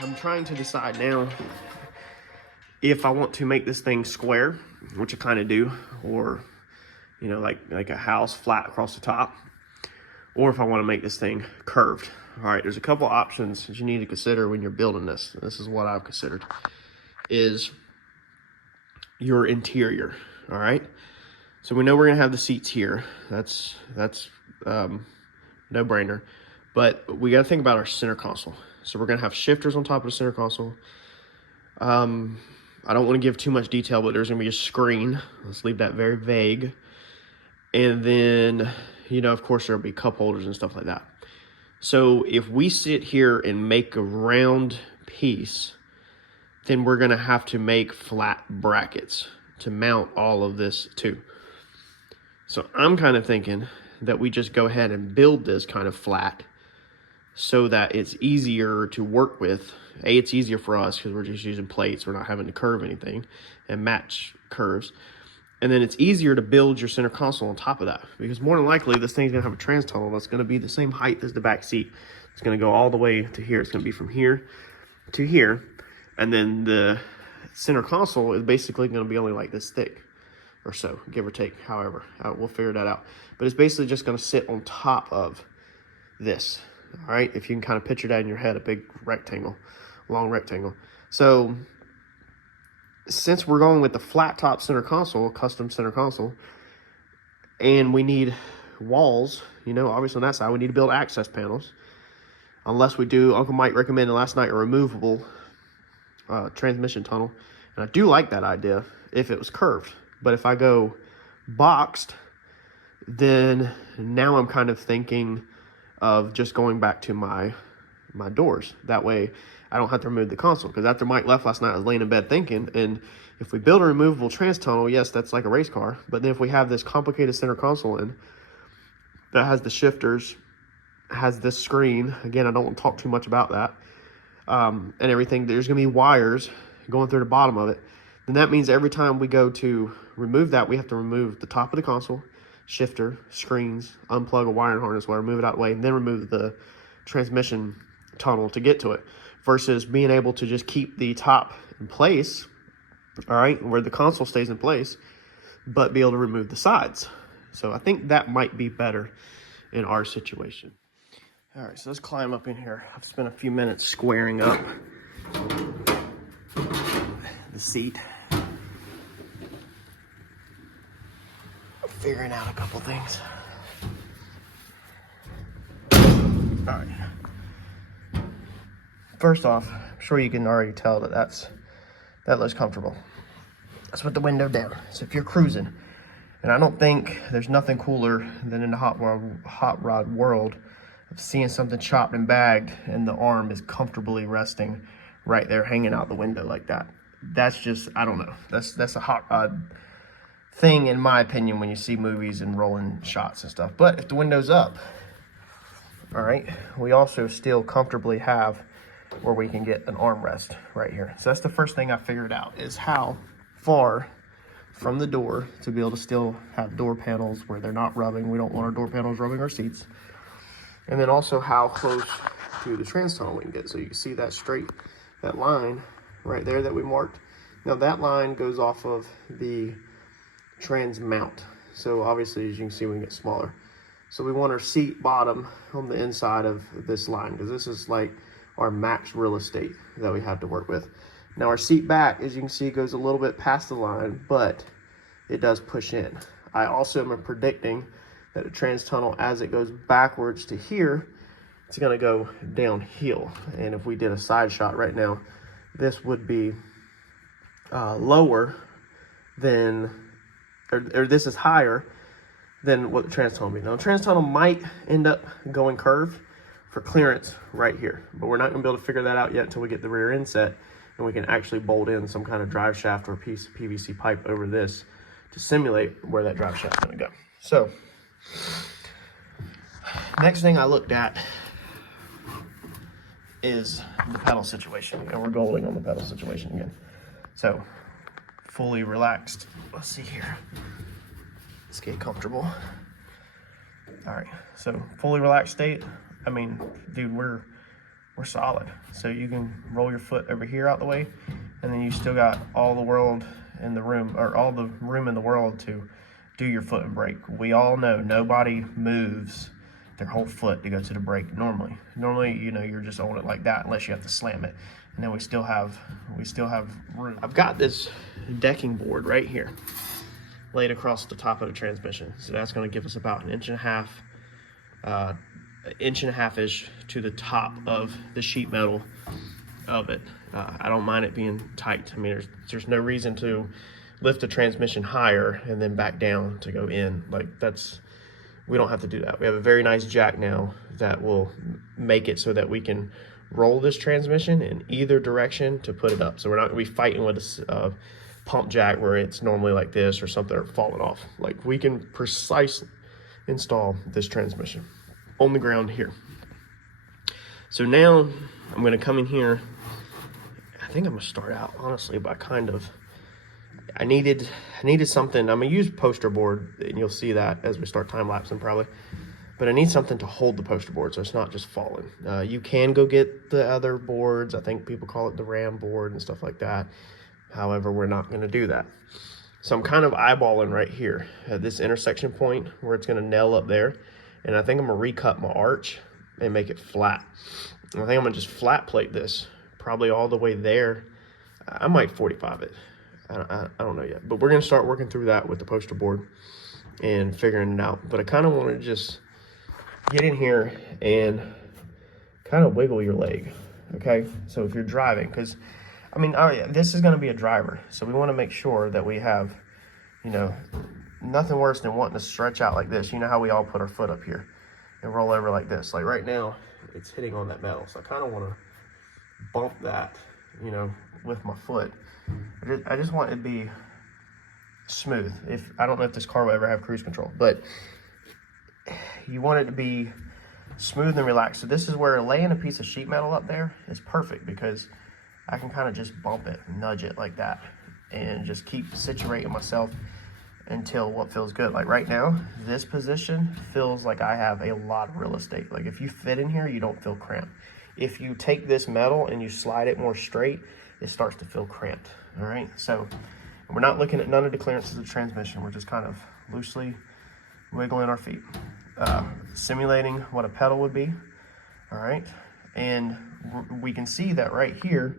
I'm trying to decide now if I want to make this thing square, which I kind of do, or, you know, like a house flat across the top, or if I want to make this thing curved. All right, there's a couple options that you need to consider when you're building this. This is what I've considered, is your interior. All right, so we know we're gonna have the seats here. That's no brainer, but we got to think about our center console. So we're gonna have shifters on top of the center console. I don't want to give too much detail, but there's gonna be a screen. Let's leave that very vague. And then, you know, of course, there'll be cup holders and stuff like that. So if we sit here and make a round piece, then we're gonna have to make flat brackets to mount all of this too. So I'm kind of thinking that we just go ahead and build this kind of flat so that it's easier to work with. It's easier for us because we're just using plates. We're not having to curve anything and match curves. And then it's easier to build your center console on top of that, because more than likely this thing's gonna have a trans tunnel that's gonna be the same height as the back seat. It's gonna go all the way to here. It's gonna be from here to here. And then the center console is basically gonna be only like this thick or so, give or take, however. We'll figure that out. But it's basically just gonna sit on top of this, all right? If you can kind of picture that in your head, a big rectangle, long rectangle. So since we're going with the flat top center console, custom center console, and we need walls, you know, obviously on that side, we need to build access panels. Unless we do, Uncle Mike recommended last night a removable transmission tunnel. And I do like that idea if it was curved. But if I go boxed, then now I'm kind of thinking of just going back to my doors. That way I don't have to remove the console, because after Mike left last night, I was laying in bed thinking, and if we build a removable trans tunnel, yes, that's like a race car, but then if we have this complicated center console in that has the shifters, has this screen, again, I don't want to talk too much about that, and everything, there's going to be wires going through the bottom of it, then that means every time we go to remove that, we have to remove the top of the console, shifter, screens, unplug a wiring harness, wire, move it out of the way, and then remove the transmission tunnel to get to it, versus being able to just keep the top in place, all right, where the console stays in place, but be able to remove the sides. So I think that might be better in our situation. All right, so let's climb up in here. I've spent a few minutes squaring up the seat, figuring out a couple things. All right. First off, I'm sure you can already tell that that looks comfortable. Let's put the window down. So if you're cruising, and I don't think there's nothing cooler than in the hot rod world of seeing something chopped and bagged and the arm is comfortably resting right there, hanging out the window like that. That's just, I don't know. That's a hot rod thing, in my opinion, when you see movies and rolling shots and stuff. But if the window's up, all right, we also still comfortably have where we can get an armrest right here. So that's the first thing I figured out, is how far from the door to be able to still have door panels where they're not rubbing. We don't want our door panels rubbing our seats. And then also how close to the trans tunnel we can get. So you can see that that line right there that we marked. Now that line goes off of the trans mount. So obviously, as you can see, we can get smaller. So we want our seat bottom on the inside of this line, because this is like our max real estate that we have to work with. Now our seat back, as you can see, goes a little bit past the line, but it does push in. I also am predicting that a trans tunnel, as it goes backwards to here, it's gonna go downhill. And if we did a side shot right now, this would be lower than, or this is higher than what the trans tunnel will be. Now the trans tunnel might end up going curved for clearance right here, but we're not gonna be able to figure that out yet until we get the rear end set and we can actually bolt in some kind of drive shaft or a piece of PVC pipe over this to simulate where that drive shaft is gonna go. So, next thing I looked at is the pedal situation, and we're golding on the pedal situation again. So, fully relaxed. Let's see here. Let's get comfortable. All right, so fully relaxed state. I mean, dude, we're we're solid. So you can roll your foot over here out the way, and then you still got all the world in the room, or all the room in the world to do your foot and brake. We all know nobody moves their whole foot to go to the brake normally. Normally, you know, you're just on it like that unless you have to slam it. And then we still have room. I've got this decking board right here laid across the top of the transmission. So that's going to give us about 1.5 inch to the top of the sheet metal of it. I don't mind it being tight. I mean, there's no reason to lift the transmission higher and then back down to go in. Like, we don't have to do that. We have a very nice jack now that will make it so that we can roll this transmission in either direction to put it up. So we're not gonna be fighting with a pump jack where it's normally like this or something, or falling off. Like, we can precisely install this transmission on the ground here. So now I'm gonna come in here. I think I'm gonna start out honestly by I needed something. I'm gonna use poster board, and you'll see that as we start time lapsing probably. But I need something to hold the poster board so it's not just falling. You can go get the other boards. I think people call it the Ram board and stuff like that. However, we're not gonna do that. So I'm kind of eyeballing right here at this intersection point where it's gonna nail up there. And I think I'm gonna recut my arch and make it flat. And I think I'm gonna just flat plate this probably all the way there. I might 45 it. I don't know yet, but we're gonna start working through that with the poster board and figuring it out. But I kind of want to just get in here and kind of wiggle your leg, okay? So if you're driving, because I mean, this is gonna be a driver, so we want to make sure that we have, you know, nothing worse than wanting to stretch out like this. You know how we all put our foot up here and roll over like this. Like right now, it's hitting on that metal, so I kind of want to bump that, you know, with my foot. I just want it to be smooth. I don't know if this car will ever have cruise control, but you want it to be smooth and relaxed. So this is where laying a piece of sheet metal up there is perfect, because I can kind of just bump it, nudge it like that, and just keep situating myself until what feels good. Like right now, this position feels like I have a lot of real estate. Like if you fit in here, you don't feel cramped. If you take this metal and you slide it more straight, it starts to feel cramped. All right, so we're not looking at none of the clearances of the transmission. We're just kind of loosely wiggling our feet, simulating what a pedal would be. All right, and we can see that right here.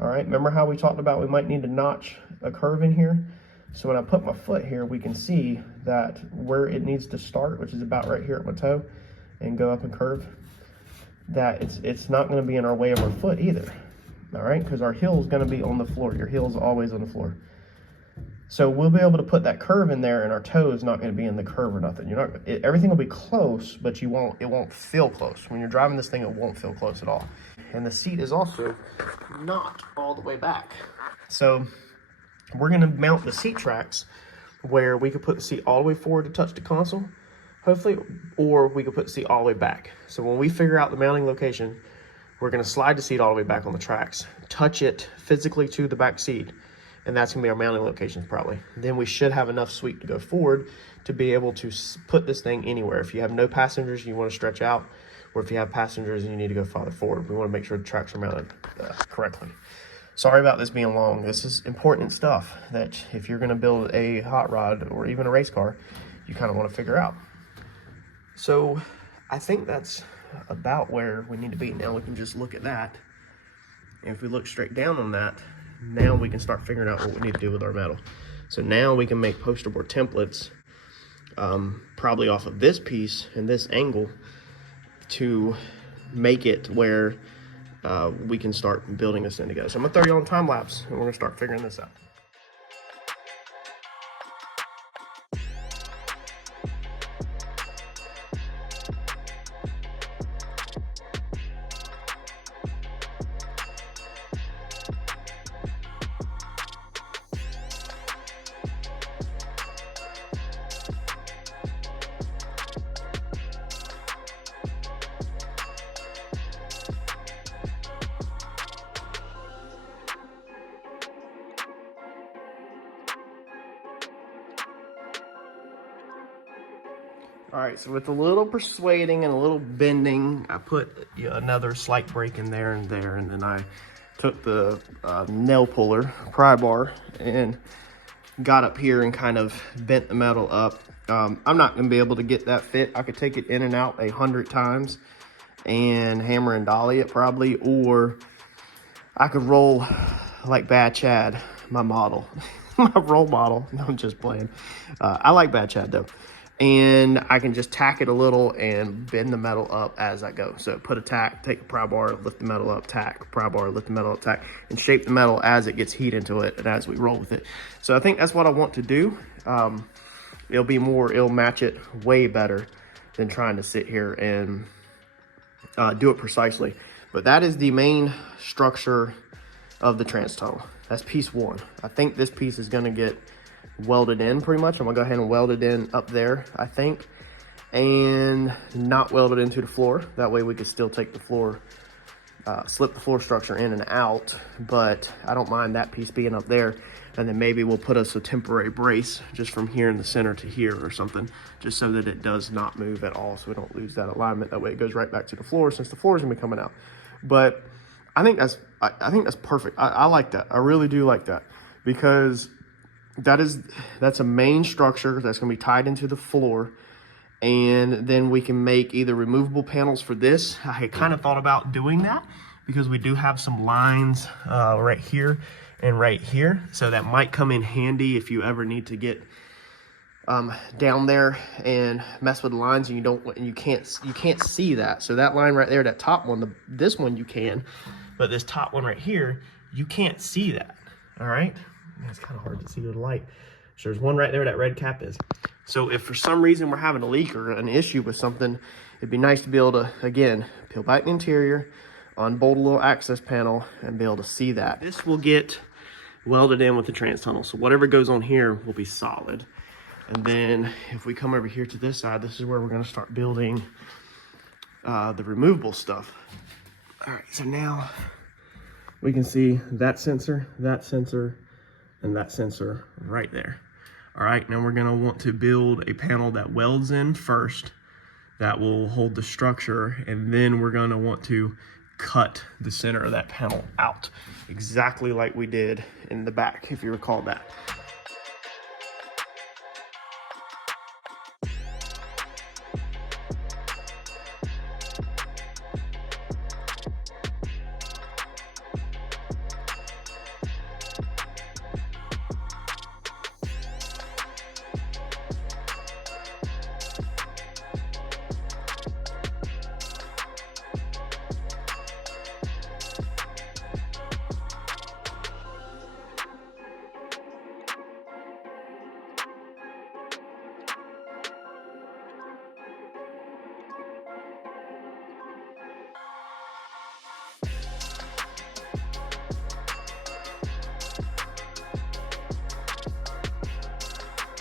All right, remember how we talked about we might need to notch a curve in here? So when I put my foot here, we can see that where it needs to start, which is about right here at my toe, and go up and curve, that it's not going to be in our way of our foot either. All right, because our heel is going to be on the floor. Your heel is always on the floor. So we'll be able to put that curve in there, and our toe is not going to be in the curve or nothing. Everything will be close, but it won't feel close. When you're driving this thing, it won't feel close at all. And the seat is also not all the way back. So we're going to mount the seat tracks where we could put the seat all the way forward to touch the console, hopefully, or we could put the seat all the way back. So when we figure out the mounting location, we're going to slide the seat all the way back on the tracks, touch it physically to the back seat, and that's going to be our mounting locations probably. Then we should have enough sweep to go forward to be able to put this thing anywhere. If you have no passengers, you want to stretch out, or if you have passengers and you need to go farther forward, we want to make sure the tracks are mounted correctly. Sorry about this being long. This is important stuff that if you're going to build a hot rod or even a race car, you kind of want to figure out. So I think that's about where we need to be. Now we can just look at that, and if we look straight down on that, now we can start figuring out what we need to do with our metal. So now we can make poster board templates, probably off of this piece and this angle, to make it where we can start building this thing together. So I'm gonna throw you on time lapse, and we're gonna start figuring this out. All right, so with a little persuading and a little bending, I put another slight break in there, and then I took the nail puller, pry bar, and got up here and kind of bent the metal up. I'm not gonna be able to get that fit. I could take it in and out 100 times and hammer and dolly it probably, or I could roll like Bad Chad, my model, my role model. No, I'm just playing. I like Bad Chad though. And I can just tack it a little and bend the metal up as I go. So put a tack, take a pry bar, lift the metal up, tack, pry bar, lift the metal up, tack, and shape the metal as it gets heat into it and as we roll with it. So I think that's what I want to do. It'll match it way better than trying to sit here and do it precisely. But that is the main structure of the trans tunnel. That's piece one. I think this piece is gonna get welded in pretty much. I'm gonna go ahead and weld it in up there, I think, and not weld it into the floor. That way we could still take the floor, slip the floor structure in and out, but I don't mind that piece being up there. And then maybe we'll put us a temporary brace just from here in the center to here or something, just so that it does not move at all, so we don't lose that alignment. That way it goes right back to the floor, since the floor is gonna be coming out. But I think that's perfect. I like that. I really do like that, because that's a main structure that's going to be tied into the floor, and then we can make either removable panels for this. I had kind of thought about doing that because we do have some lines right here and right here, so that might come in handy if you ever need to get down there and mess with the lines and you can't see that. So that line right there, that top one, this one you can, but this top one right here, you can't see that. All right. It's kind of hard to see with the light. So there's one right there, that red cap is. So if for some reason we're having a leak or an issue with something, it'd be nice to be able to, again, peel back the interior, unbolt a little access panel, and be able to see that. This will get welded in with the trans tunnel. So whatever goes on here will be solid. And then if we come over here to this side, this is where we're gonna start building the removable stuff. All right, so now we can see that sensor, and that sensor right there. All right, now we're gonna want to build a panel that welds in first, that will hold the structure, and then we're gonna want to cut the center of that panel out, exactly like we did in the back, if you recall that.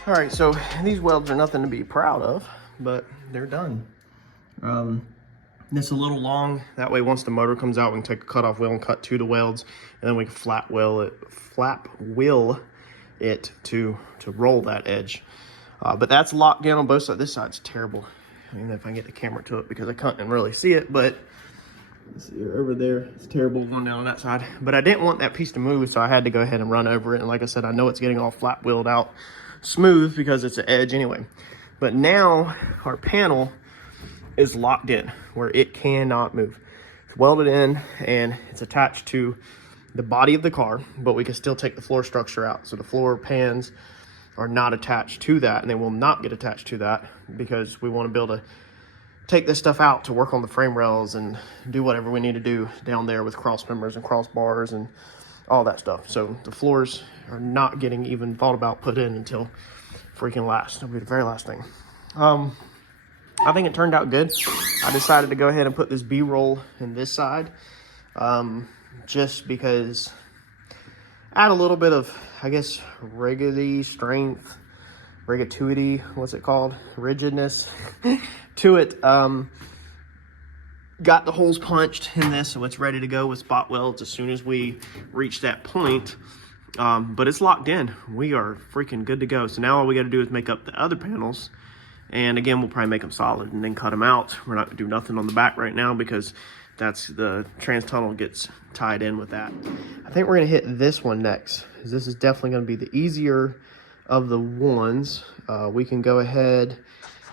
All right, so these welds are nothing to be proud of, but they're done. It's a little long. That way, once the motor comes out, we can take a cutoff wheel and cut to the welds, and then we can flap wheel it to roll that edge. But that's locked in on both sides. This side's terrible. I don't even know if I can get the camera to it because I couldn't really see it, but let's see, over there, it's terrible going down on that side. But I didn't want that piece to move, so I had to go ahead and run over it. And like I said, I know it's getting all flap wheeled out smooth because it's an edge anyway. But now our panel is locked in where it cannot move. It's welded in and it's attached to the body of the car, but we can still take the floor structure out. So the floor pans are not attached to that, and they will not get attached to that because we want to be able to take this stuff out to work on the frame rails and do whatever we need to do down there with cross members and crossbars and all that stuff. So the floors are not getting even thought about put in until freaking last. It'll be the very last thing. I think it turned out good. I decided to go ahead and put this B-roll in this side, just because add a little bit of, I guess, rigidity, strength, rigidity, what's it called? Rigidness to it. Got the holes punched in this, so it's ready to go with spot welds as soon as we reach that point. But it's locked in. We are freaking good to go. So now all we got to do is make up the other panels, And again, we'll probably make them solid and then cut them out. We're not gonna do nothing on the back right now because that's the trans tunnel gets tied in with that. I think we're gonna hit this one next, because this is definitely gonna be the easier of the ones. We can go ahead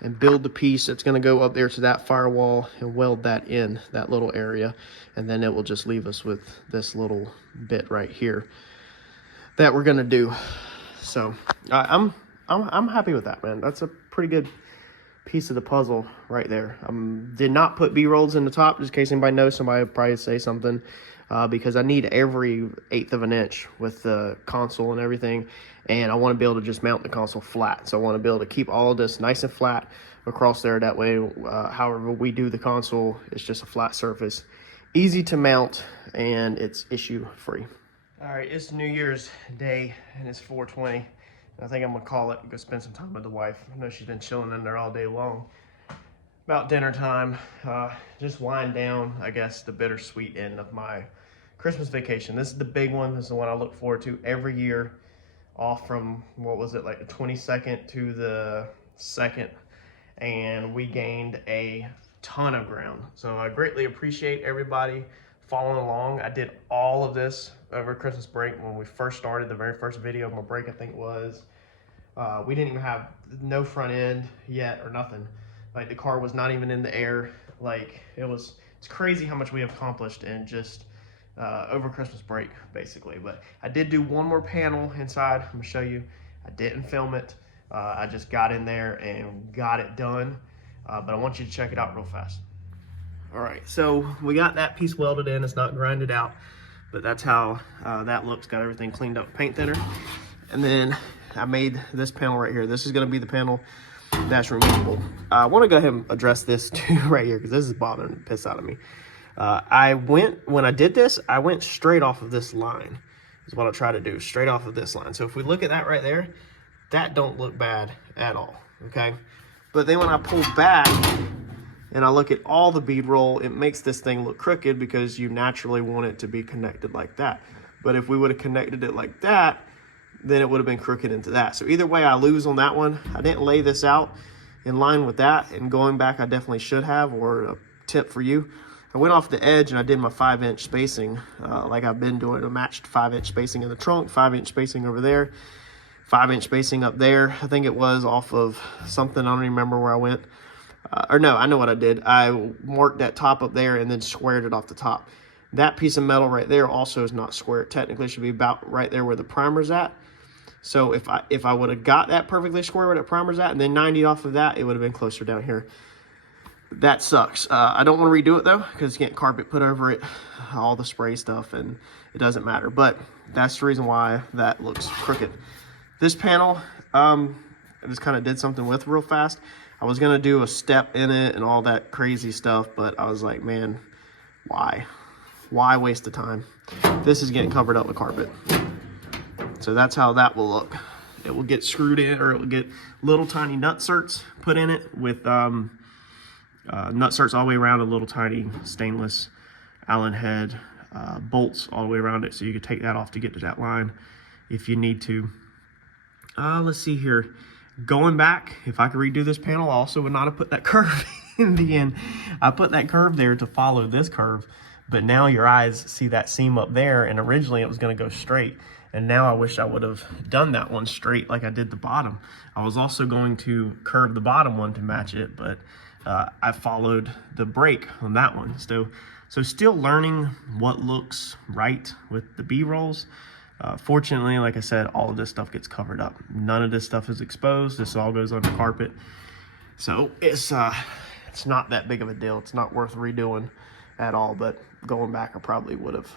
and build the piece that's gonna go up there to that firewall and weld that in that little area. And then it will just leave us with this little bit right here that we're gonna do. So I'm happy with that, man. That's a pretty good piece of the puzzle right there. Did not put B-rolls in the top, just in case anybody knows. Somebody would probably say something, because I need every 1/8 of an inch with the console and everything, and I want to be able to just mount the console flat. So I want to be able to keep all of this nice and flat across there. That way, however we do the console, it's just a flat surface, easy to mount, and it's issue free. All right, it's New Year's Day and it's 4:20. I think I'm gonna call it and go spend some time with the wife. I know she's been chilling in there all day long. About dinner time, just wind down, I guess, the bittersweet end of my Christmas vacation. This is the big one. This is the one I look forward to every year, off from, what was it, like the 22nd to the 2nd, and we gained a ton of ground. So I greatly appreciate everybody following along. I did all of this over Christmas break when we first started. The very first video of my break, I think, was we didn't even have no front end yet or nothing. Like, the car was not even in the air. Like, it's crazy how much we have accomplished in just over Christmas break, basically. But I did do one more panel inside. I'm gonna show you. I didn't film it. I just got in there and got it done. But I want you to check it out real fast. All right, so we got that piece welded in. It's not grinded out, but that's how that looks. Got everything cleaned up, paint thinner. And then I made this panel right here. This is gonna be the panel that's removable. I wanna go ahead and address this too right here, because this is bothering the piss out of me. When I did this, I went straight off of this line, is what I try to do, straight off of this line. So if we look at that right there, that don't look bad at all, okay? But then when I pull back, and I look at all the bead roll, it makes this thing look crooked because you naturally want it to be connected like that. But if we would have connected it like that, then it would have been crooked into that. So either way, I lose on that one. I didn't lay this out in line with that, and going back, I definitely should have. Or a tip for you, I went off the edge and I did my 5-inch spacing, like I've been doing. I matched 5-inch spacing in the trunk, 5-inch spacing over there, 5-inch spacing up there. I think it was off of something, I don't even remember where I went. Or no, I know what I did. I marked that top up there and then squared it off the top. That piece of metal right there also is not square. It technically should be about right there where the primer's at. So if I would have got that perfectly square where the primer's at and then 90 off of that, it would have been closer down here. That sucks. I don't want to redo it though, because you get carpet put over it, all the spray stuff, and it doesn't matter. But that's the reason why that looks crooked. This panel, I just kind of did something with real fast. I was gonna do a step in it and all that crazy stuff, but I was like, man, why waste the time? This is getting covered up with carpet. So that's how that will look. It will get screwed in, or it will get little tiny nutserts put in it with nutserts all the way around, a little tiny stainless Allen head bolts all the way around it, so you could take that off to get to that line if you need to. Let's see here. Going back, if I could redo this panel, I also would not have put that curve in the end. I put that curve there to follow this curve, but now your eyes see that seam up there, and originally it was going to go straight. And now I wish I would have done that one straight like I did the bottom. I was also going to curve the bottom one to match it, but I followed the break on that one. So still learning what looks right with the B-rolls. Fortunately, like I said, all of this stuff gets covered up. None of this stuff is exposed. This all goes under carpet. So it's not that big of a deal. It's not worth redoing at all, but going back, I probably would have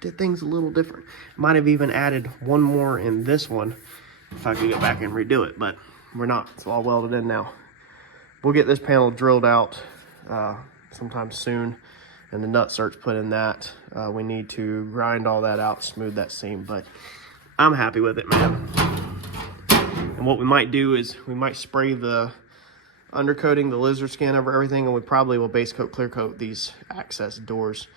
did things a little different. Might have even added one more in this one if I could go back and redo it, but we're not. It's all welded in now. We'll get this panel drilled out sometime soon, and the nutserts put in that. We need to grind all that out, smooth that seam, but I'm happy with it, man. And what we might do is we might spray the undercoating, the lizard skin over everything, and we probably will base coat, clear coat these access doors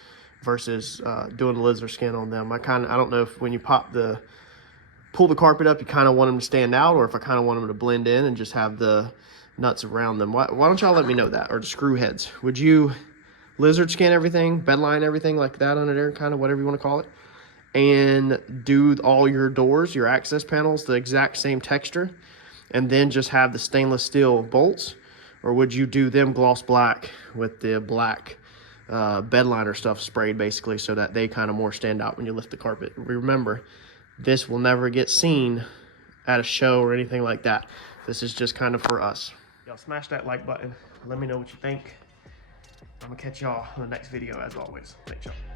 versus doing the lizard skin on them. I don't know if when you pull the carpet up, you kind of want them to stand out, or if I kind of want them to blend in and just have the nuts around them. Why don't y'all let me know that? Or the screw heads. Would you lizard skin everything, bedline everything like that under there, kind of whatever you want to call it, and do all your doors, your access panels, the exact same texture, and then just have the stainless steel bolts? Or would you do them gloss black with the black bed liner stuff sprayed, basically, so that they kind of more stand out when you lift the carpet? Remember, this will never get seen at a show or anything like that. This is just kind of for us. Y'all smash that like button. Let me know what you think. I'm gonna catch y'all in the next video as always. Thanks, y'all.